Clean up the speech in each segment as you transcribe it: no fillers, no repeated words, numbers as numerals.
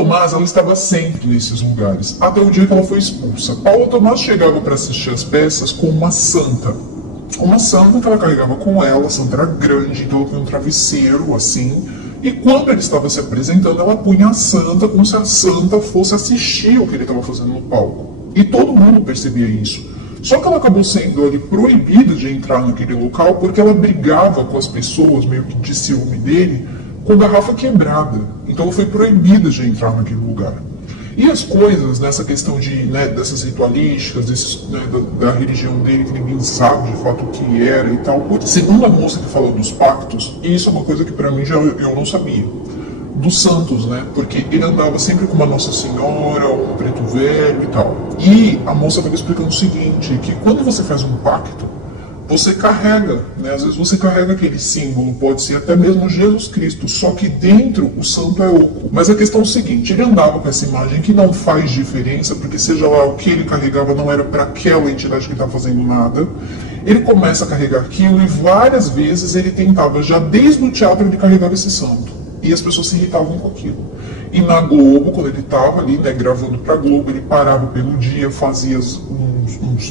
Tomás, ela estava sempre nesses lugares, até o dia que ela foi expulsa. Paula Tomás chegava para assistir as peças com uma santa. Uma santa que ela carregava com ela, a santa era grande, então ela punha um travesseiro assim. E quando ele estava se apresentando, ela punha a santa como se a santa fosse assistir o que ele estava fazendo no palco. E todo mundo percebia isso. Só que ela acabou sendo ali proibida de entrar naquele local porque ela brigava com as pessoas, meio que de ciúme dele, com garrafa quebrada. Então ela foi proibida de entrar naquele lugar. E as coisas nessa questão dessas ritualísticas, da religião dele, que ninguém sabe de fato o que era e tal. Segundo a moça que falou dos pactos, e isso é uma coisa que para mim eu não sabia, dos santos, né? Porque ele andava sempre com uma Nossa Senhora, um preto velho e tal. E a moça estava explicando o seguinte, que quando você faz um pacto, você carrega, né? Às vezes você carrega aquele símbolo, pode ser até mesmo Jesus Cristo, só que dentro o santo é oco. Mas a questão é o seguinte, ele andava com essa imagem que não faz diferença, porque seja lá o que ele carregava não era para aquela entidade que estava fazendo nada. Ele começa a carregar aquilo e várias vezes ele tentava, já desde o teatro ele carregava esse santo. E as pessoas se irritavam com aquilo. E na Globo, quando ele estava ali, né, gravando para Globo, ele parava pelo dia, fazia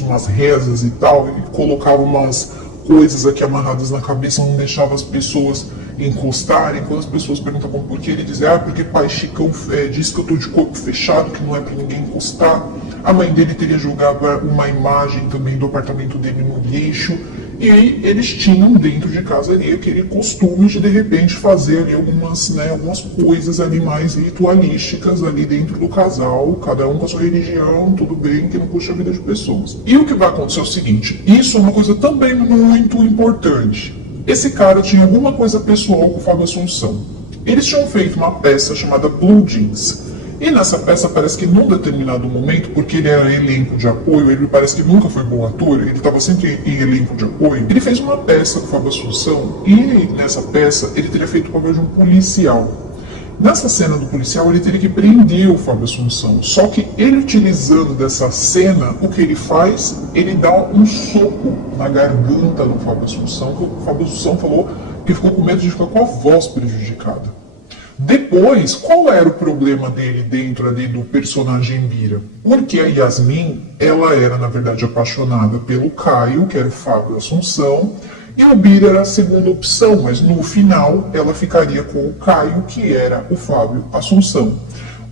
umas rezas e tal, e colocava umas coisas aqui amarradas na cabeça, não deixava as pessoas encostarem. Quando as pessoas perguntavam por que, ele dizia, porque pai Chicão disse que eu estou de corpo fechado, que não é para ninguém encostar. A mãe dele teria jogado uma imagem também do apartamento dele no lixo. E aí eles tinham dentro de casa ali aquele costume de repente fazer ali algumas coisas ali mais ritualísticas ali dentro do casal, cada um com a sua religião, tudo bem, que não puxa a vida de pessoas. E o que vai acontecer é o seguinte, isso é uma coisa também muito importante. Esse cara tinha alguma coisa pessoal com o Fábio Assunção. Eles tinham feito uma peça chamada Blue Jeans. E nessa peça parece que num determinado momento, porque ele era elenco de apoio, ele parece que nunca foi bom ator, ele estava sempre em elenco de apoio, ele fez uma peça com o Fábio Assunção e nessa peça ele teria feito o papel de um policial. Nessa cena do policial ele teria que prender o Fábio Assunção, só que ele utilizando dessa cena, o que ele faz? Ele dá um soco na garganta do Fábio Assunção, que o Fábio Assunção falou que ficou com medo de ficar com a voz prejudicada. Depois, qual era o problema dele dentro ali do personagem Bira? Porque a Yasmin, ela era na verdade apaixonada pelo Caio, que era o Fábio Assunção, e o Bira era a segunda opção, mas no final ela ficaria com o Caio, que era o Fábio Assunção.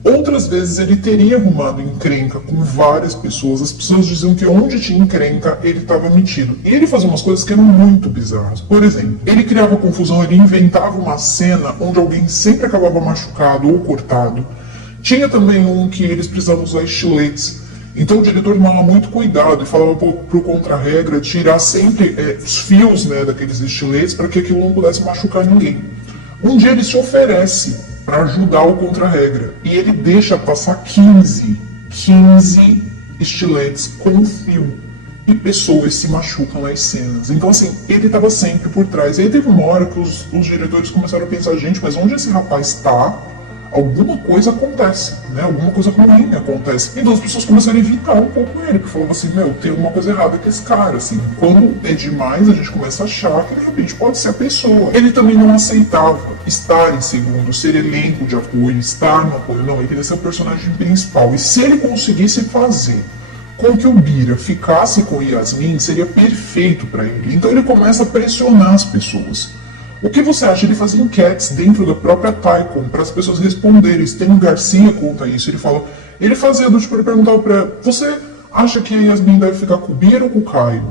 Outras vezes ele teria arrumado encrenca com várias pessoas, as pessoas diziam que onde tinha encrenca ele estava metido. E ele fazia umas coisas que eram muito bizarras. Por exemplo, ele criava confusão, ele inventava uma cena onde alguém sempre acabava machucado ou cortado. Tinha também um que eles precisavam usar estiletes. Então o diretor tomava muito cuidado e falava pro contra-regra tirar sempre os fios, né, daqueles estiletes para que aquilo não pudesse machucar ninguém. Um dia ele se oferece para ajudar o contra-regra. E ele deixa passar 15 estiletes com fio. E pessoas se machucam nas cenas. Então, assim, ele estava sempre por trás. E aí teve uma hora que os diretores começaram a pensar, gente, mas onde esse rapaz está? Alguma coisa acontece, né? Alguma coisa ruim acontece. Então as pessoas começaram a evitar um pouco ele, porque falavam assim, tem alguma coisa errada com esse cara, assim. Quando é demais, a gente começa a achar que de repente pode ser a pessoa. Ele também não aceitava estar em segundo, ser elenco de apoio, estar no apoio. Não, ele queria ser o personagem principal. E se ele conseguisse fazer com que o Bira ficasse com Yasmin, seria perfeito para ele. Então ele começa a pressionar as pessoas. O que você acha? Ele fazia enquetes dentro da própria Taikon para as pessoas responderem. Stênio Garcia conta isso. Ele fazia do tipo, ele perguntava para ela, você acha que a Yasmin deve ficar com o Bira ou com o Caio?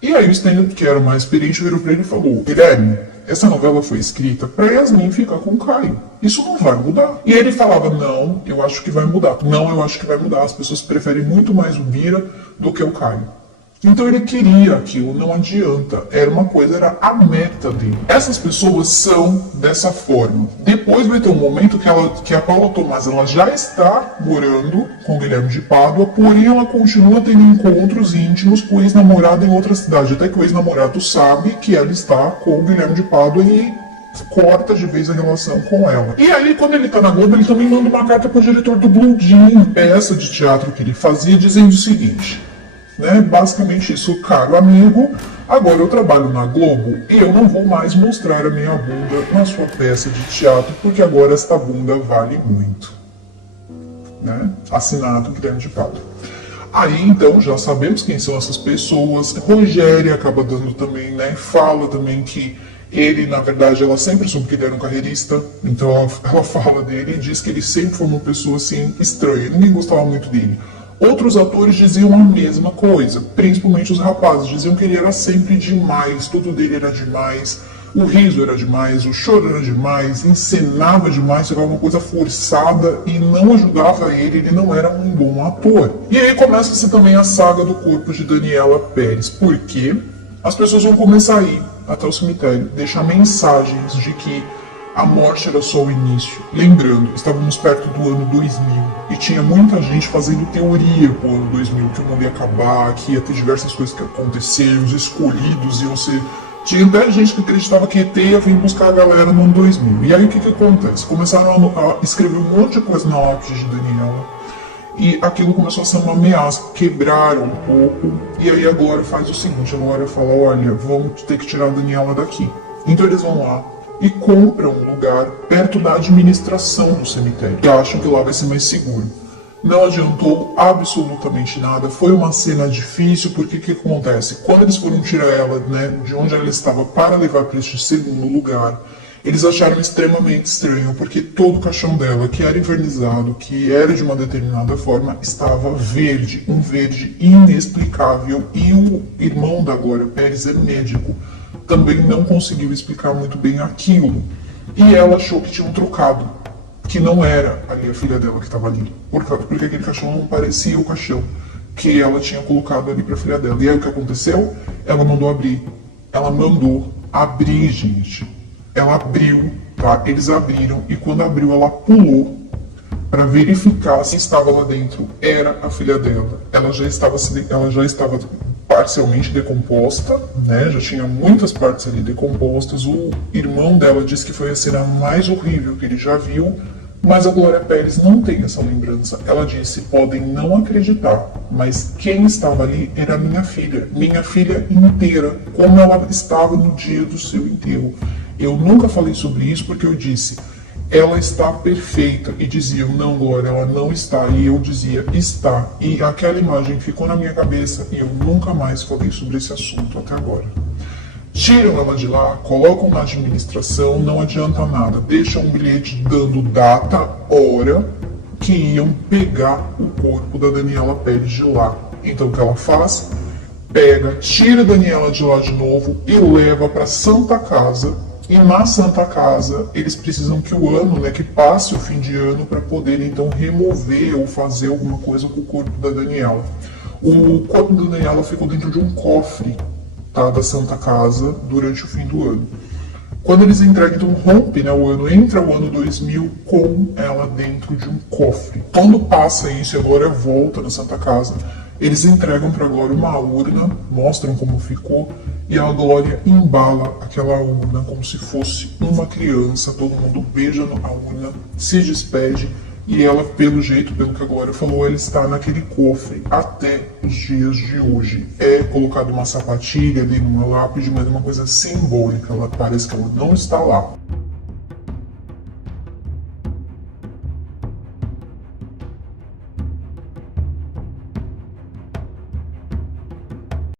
E aí o Stênio, que era mais experiente, virou para ele e falou, Guilherme, essa novela foi escrita para Yasmin ficar com o Caio. Isso não vai mudar. E ele falava, não, eu acho que vai mudar. Não, eu acho que vai mudar. As pessoas preferem muito mais o Bira do que o Caio. Então ele queria aquilo, não adianta. Era uma coisa, era a meta dele. Essas pessoas são dessa forma. Depois vai ter um momento que a Paula Tomás ela já está morando com o Guilherme de Pádua, porém ela continua tendo encontros íntimos com o ex-namorado em outra cidade. Até que o ex-namorado sabe que ela está com o Guilherme de Pádua e corta de vez a relação com ela. E aí, quando ele tá na Globo, ele também manda uma carta pro diretor do Blue Jean, peça de teatro que ele fazia, dizendo o seguinte... basicamente isso, caro amigo, agora eu trabalho na Globo e eu não vou mais mostrar a minha bunda na sua peça de teatro porque agora esta bunda vale muito. né? Assinado Guilherme de Pádua. Aí, então, já sabemos quem são essas pessoas. Rogério acaba dando também, né? Fala também que ele, na verdade, ela sempre soube que ele era um carreirista. Então, ela fala dele e diz que ele sempre foi uma pessoa, assim, estranha. Ninguém gostava muito dele. Outros atores diziam a mesma coisa, principalmente os rapazes. Diziam que ele era sempre demais, tudo dele era demais. O riso era demais, o choro era demais, encenava demais, ficava uma coisa forçada e não ajudava ele não era um bom ator. E aí começa-se também a saga do corpo de Daniela Pérez, porque as pessoas vão começar a ir até o cemitério, deixar mensagens de que a morte era só o início. Lembrando, estávamos perto do ano 2000 e tinha muita gente fazendo teoria pro ano 2000, que o mundo ia acabar, que ia ter diversas coisas que aconteceram, os escolhidos iam ser... Tinha até gente que acreditava que ET ia vir buscar a galera no ano 2000. E aí o que acontece? Começaram a escrever um monte de coisa na lápide de Daniela. E aquilo começou a ser uma ameaça. Quebraram um pouco. E aí a Glória faz o seguinte. A Glória fala, olha, vamos ter que tirar a Daniela daqui. Então eles vão lá e compram um lugar perto da administração do cemitério. E acham que lá vai ser mais seguro. Não adiantou absolutamente nada, foi uma cena difícil, porque o que acontece? Quando eles foram tirar ela, né, de onde ela estava para levar para este segundo lugar, eles acharam extremamente estranho, porque todo o caixão dela, que era invernizado, que era de uma determinada forma, estava verde, um verde inexplicável, e o irmão da Glória Pérez é médico, também não conseguiu explicar muito bem aquilo, e ela achou que tinham trocado, que não era ali a filha dela que estava ali, porque aquele caixão não parecia o caixão que ela tinha colocado ali para a filha dela. E aí o que aconteceu? Ela mandou abrir. Ela mandou abrir, gente. Ela abriu, tá? Eles abriram e quando abriu ela pulou para verificar se estava lá dentro. Era a filha dela. Ela já estava parcialmente decomposta, né? Já tinha muitas partes ali decompostas. O irmão dela disse que foi a cena mais horrível que ele já viu, mas a Glória Pérez não tem essa lembrança. Ela disse, podem não acreditar, mas quem estava ali era minha filha inteira, como ela estava no dia do seu enterro. Eu nunca falei sobre isso porque eu disse, ela está perfeita. E diziam, não, Glória, ela não está. E eu dizia, está. E aquela imagem ficou na minha cabeça e eu nunca mais falei sobre esse assunto até agora. Tiram ela de lá, colocam na administração, não adianta nada. Deixam um bilhete dando data, hora, que iam pegar o corpo da Daniela Pérez de lá. Então o que ela faz? Pega, tira a Daniela de lá de novo e leva para Santa Casa. E na Santa Casa, eles precisam que o ano, né, que passe o fim de ano para poder então remover ou fazer alguma coisa com o corpo da Daniela. O corpo da Daniela ficou dentro de um cofre, tá, da Santa Casa durante o fim do ano. Quando eles entregam, então rompe, né, o ano, entra o ano 2000 com ela dentro de um cofre. Quando passa isso e a Glória volta na Santa Casa, eles entregam para a Glória uma urna, mostram como ficou, e a Glória embala aquela urna como se fosse uma criança. Todo mundo beija a urna, se despede, e ela, pelo jeito, pelo que a Glória falou, ela está naquele cofre até os dias de hoje. É colocado uma sapatilha ali numa lápide, mas é uma coisa simbólica, ela parece que ela não está lá.